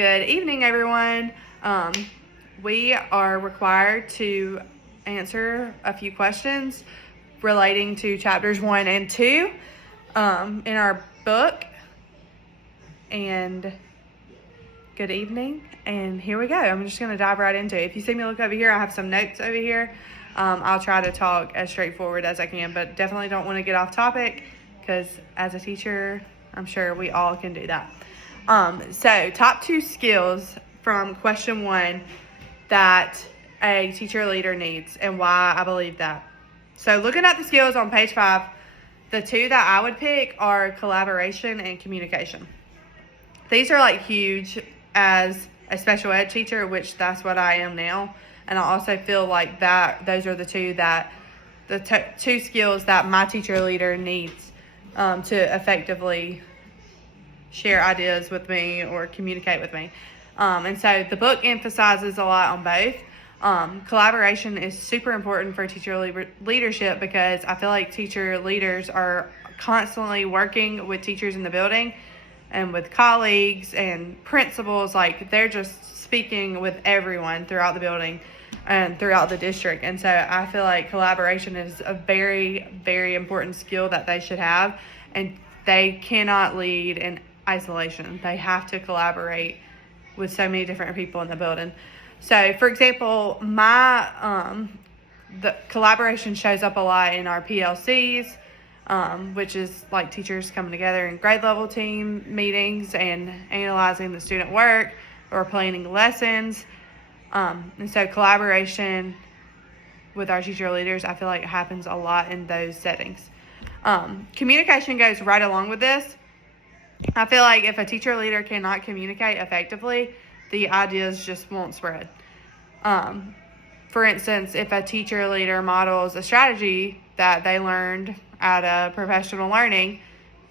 Good evening, everyone. We are required to answer a few questions relating to chapters 1 and 2 in our book. And good evening. And here we go. I'm just going to dive right into it. If you see me look over here, I have some notes over here. I'll try to talk as straightforward as I can, but definitely don't want to get off topic because as a teacher, I'm sure we all can do that. So top 2 skills from question 1 that a teacher leader needs and why I believe that. So looking at the skills on page 5, the 2 that I would pick are collaboration and communication. These are like huge as a special ed teacher, which that's what I am now. And I also feel like that those are the 2 that two skills that my teacher leader needs to effectively share ideas with me or communicate with me. And so the book emphasizes a lot on both. Collaboration is super important for teacher leadership because I feel like teacher leaders are constantly working with teachers in the building and with colleagues and principals. Like they're just speaking with everyone throughout the building and throughout the district. And so I feel like collaboration is a very, very important skill that they should have. And they cannot lead in isolation. They have to collaborate with so many different people in the building. So, for example, the collaboration shows up a lot in our PLCs, which is like teachers coming together in grade level team meetings and analyzing the student work or planning lessons. And so collaboration with our teacher leaders, I feel like happens a lot in those settings. Communication goes right along with this. I feel like if a teacher leader cannot communicate effectively, the ideas just won't spread. For instance, if a teacher leader models a strategy that they learned at a professional learning,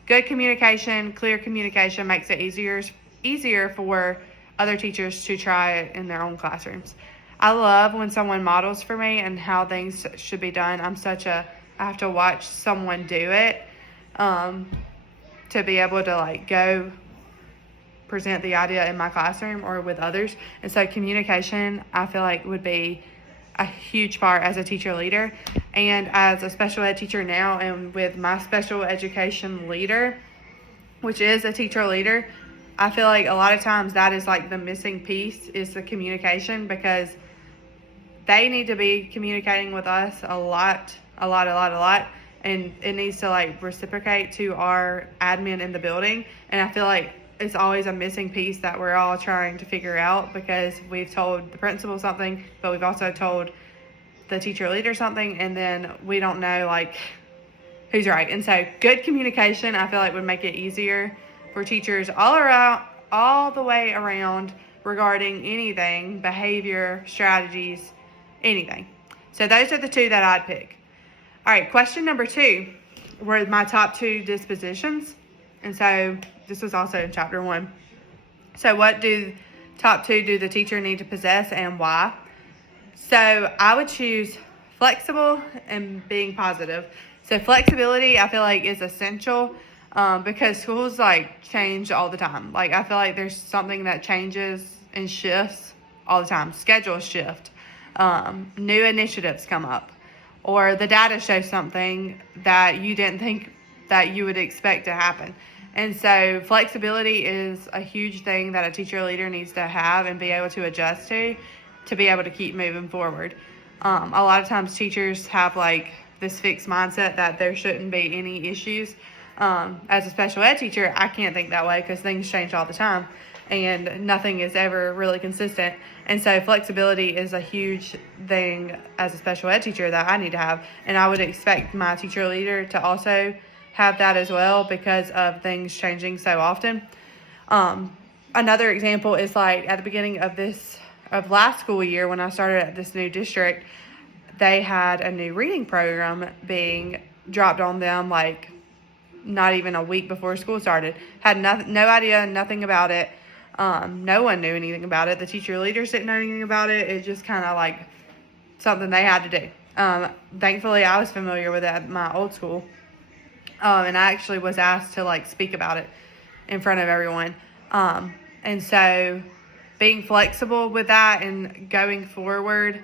good communication, clear communication makes it easier for other teachers to try it in their own classrooms. I love when someone models for me and how things should be done. I have to watch someone do it to be able to like go present the idea in my classroom or with others. And so communication, I feel like would be a huge part as a teacher leader. And as a special ed teacher now and with my special education leader, which is a teacher leader, I feel like a lot of times that is like the missing piece is the communication because they need to be communicating with us a lot. And it needs to like reciprocate to our admin in the building. And I feel like it's always a missing piece that we're all trying to figure out because we've told the principal something, but we've also told the teacher leader something, and then we don't know like who's right. And so good communication, I feel like would make it easier for teachers all the way around regarding anything, behavior, strategies, anything. So those are the 2 that I'd pick. All right, question number 2 were my top 2 dispositions. And so this was also in chapter 1. So what do top 2 do the teacher need to possess and why? So I would choose flexible and being positive. So flexibility, I feel like, is essential because schools like change all the time. Like I feel like there's something that changes and shifts all the time. Schedules shift. New initiatives come up. Or the data shows something that you didn't think that you would expect to happen. And so flexibility is a huge thing that a teacher leader needs to have and be able to adjust to be able to keep moving forward. A lot of times teachers have like this fixed mindset that there shouldn't be any issues. As a special ed teacher, I can't think that way because things change all the time and nothing is ever really consistent. And so flexibility is a huge thing as a special ed teacher that I need to have. And I would expect my teacher leader to also have that as well because of things changing so often. Another example is like at the beginning of last school year when I started at this new district, they had a new reading program being dropped on them like not even a week before school started. Had no idea, nothing about it. No one knew anything about it. The teacher leaders didn't know anything about it. It just kind of like something they had to do. Thankfully, I was familiar with it at my old school. And I actually was asked to like speak about it in front of everyone. And so being flexible with that and going forward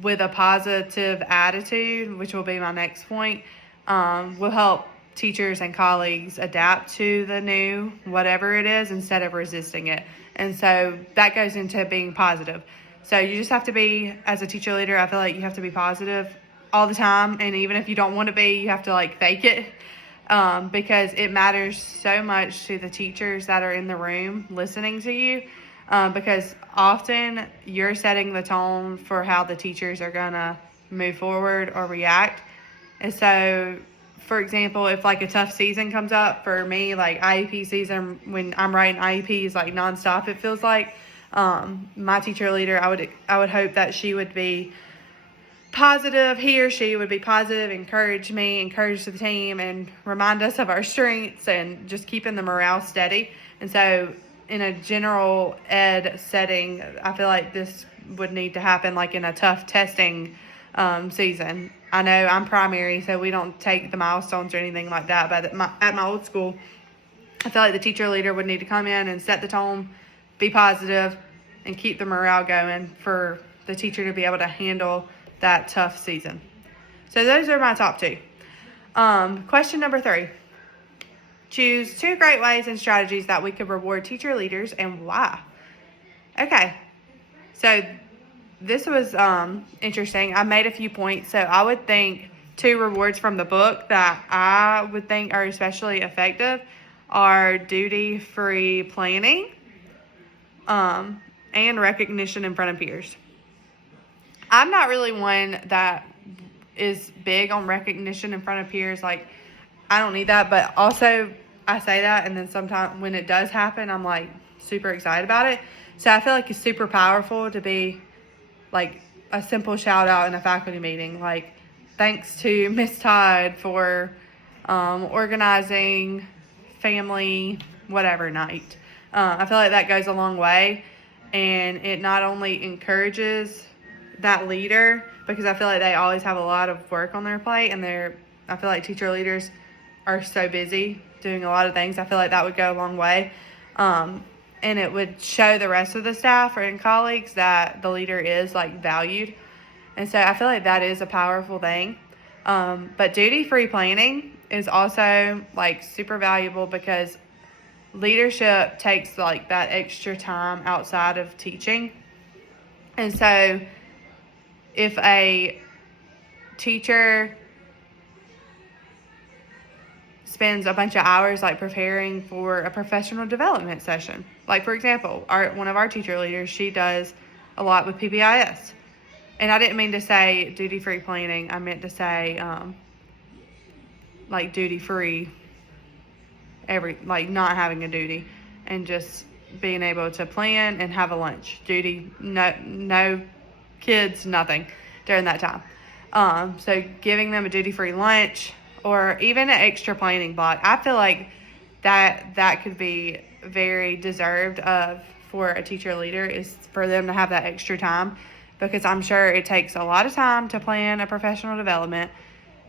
with a positive attitude, which will be my next point, will help teachers and colleagues adapt to the new whatever it is instead of resisting it. And so that goes into being positive. So you just have to be, as a teacher leader, I feel like you have to be positive all the time. And even if you don't want to be, you have to like fake it, because it matters so much to the teachers that are in the room listening to you. Because often you're setting the tone for how the teachers are going to move forward or react. And so, for example, if like a tough season comes up for me, like IEP season, when I'm writing IEPs like nonstop, it feels like, my teacher leader, I would hope that she would be positive. He or she would be positive, encourage the team, and remind us of our strengths, and just keeping the morale steady. And so in a general ed setting, I feel like this would need to happen like in a tough testing season. I know I'm primary, so we don't take the milestones or anything like that, but at my old school, I feel like the teacher leader would need to come in and set the tone, be positive, and keep the morale going for the teacher to be able to handle that tough season. So those are my top two. Question number 3. Choose 2 great ways and strategies that we could reward teacher leaders and why. Okay, so this was interesting. I made a few points. So I would think 2 rewards from the book that I would think are especially effective are duty-free planning, and recognition in front of peers. I'm not really one that is big on recognition in front of peers. Like, I don't need that, but also I say that, and then sometimes when it does happen, I'm like super excited about it. So I feel like it's super powerful to be like a simple shout out in a faculty meeting. Like, thanks to Miss Todd for organizing family whatever night. I feel like that goes a long way, and it not only encourages that leader, because I feel like they always have a lot of work on their plate, and I feel like teacher leaders are so busy doing a lot of things. I feel like that would go a long way. And it would show the rest of the staff and colleagues that the leader is like valued. And so I feel like that is a powerful thing. But duty-free planning is also like super valuable, because leadership takes like that extra time outside of teaching. And so if a teacher spends a bunch of hours like preparing for a professional development session, like for example, one of our teacher leaders, she does a lot with PBIS. And I didn't mean to say duty-free planning. I meant to say like duty-free, like not having a duty, and just being able to plan and have a lunch. Duty, no kids, nothing during that time. So giving them a duty-free lunch, or even an extra planning block. I feel like that could be very deserved for a teacher leader, is for them to have that extra time, because I'm sure it takes a lot of time to plan a professional development,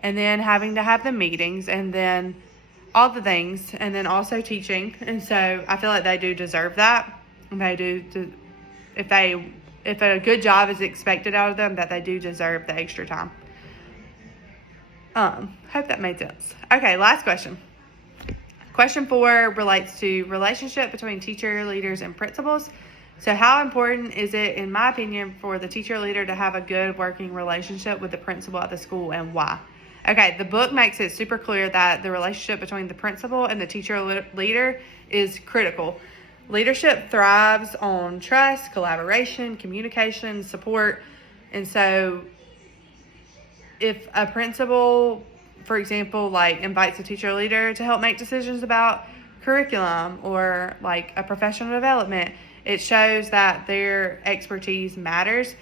and then having to have the meetings, and then all the things, and then also teaching. And so I feel like they do deserve that. And they do, if a good job is expected out of them, that they do deserve the extra time. Hope that made sense. Okay, last question. Question 4 relates to relationship between teacher leaders and principals. So how important is it, in my opinion, for the teacher leader to have a good working relationship with the principal at the school, and why? Okay, the book makes it super clear that the relationship between the principal and the teacher leader is critical. Leadership thrives on trust, collaboration, communication, support. And so if a principal, for example, like invites a teacher leader to help make decisions about curriculum or like a professional development, it shows that their expertise matters.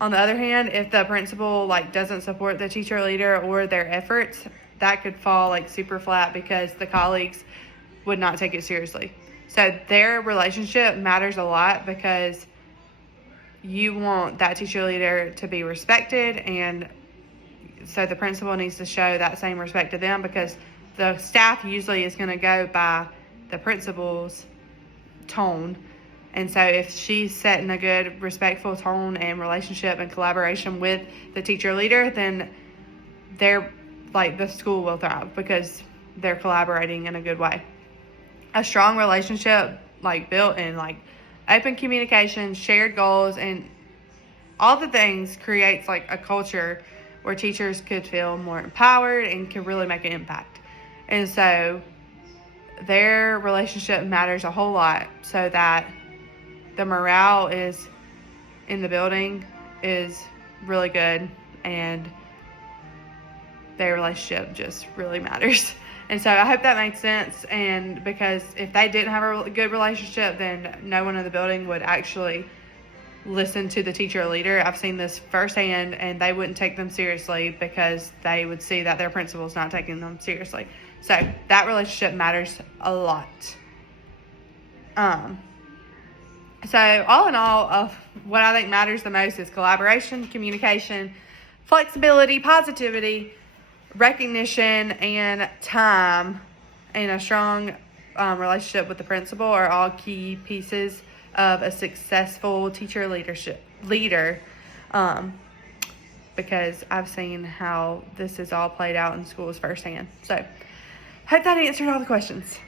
On the other hand, if the principal like doesn't support the teacher leader or their efforts, that could fall like super flat, because the colleagues would not take it seriously. So their relationship matters a lot, because you want that teacher leader to be respected, and so the principal needs to show that same respect to them, because the staff usually is going to go by the principal's tone. And so if she's setting a good, respectful tone and relationship and collaboration with the teacher leader, then the school will thrive because they're collaborating in a good way. A strong relationship, built in, open communication, shared goals, and all the things creates, a culture where teachers could feel more empowered and can really make an impact. And so their relationship matters a whole lot so that the morale is in the building is really good, and their relationship just really matters. And so I hope that made sense. And because if they didn't have a good relationship, then no one in the building would actually listen to the teacher leader. I've seen this firsthand, and they wouldn't take them seriously because they would see that their principal's not taking them seriously. So that relationship matters a lot. So all in all, of what I think matters the most is collaboration, communication, flexibility, positivity, recognition, and time, and a strong relationship with the principal are all key pieces of a successful teacher leader, because I've seen how this is all played out in schools firsthand. So hope that answered all the questions.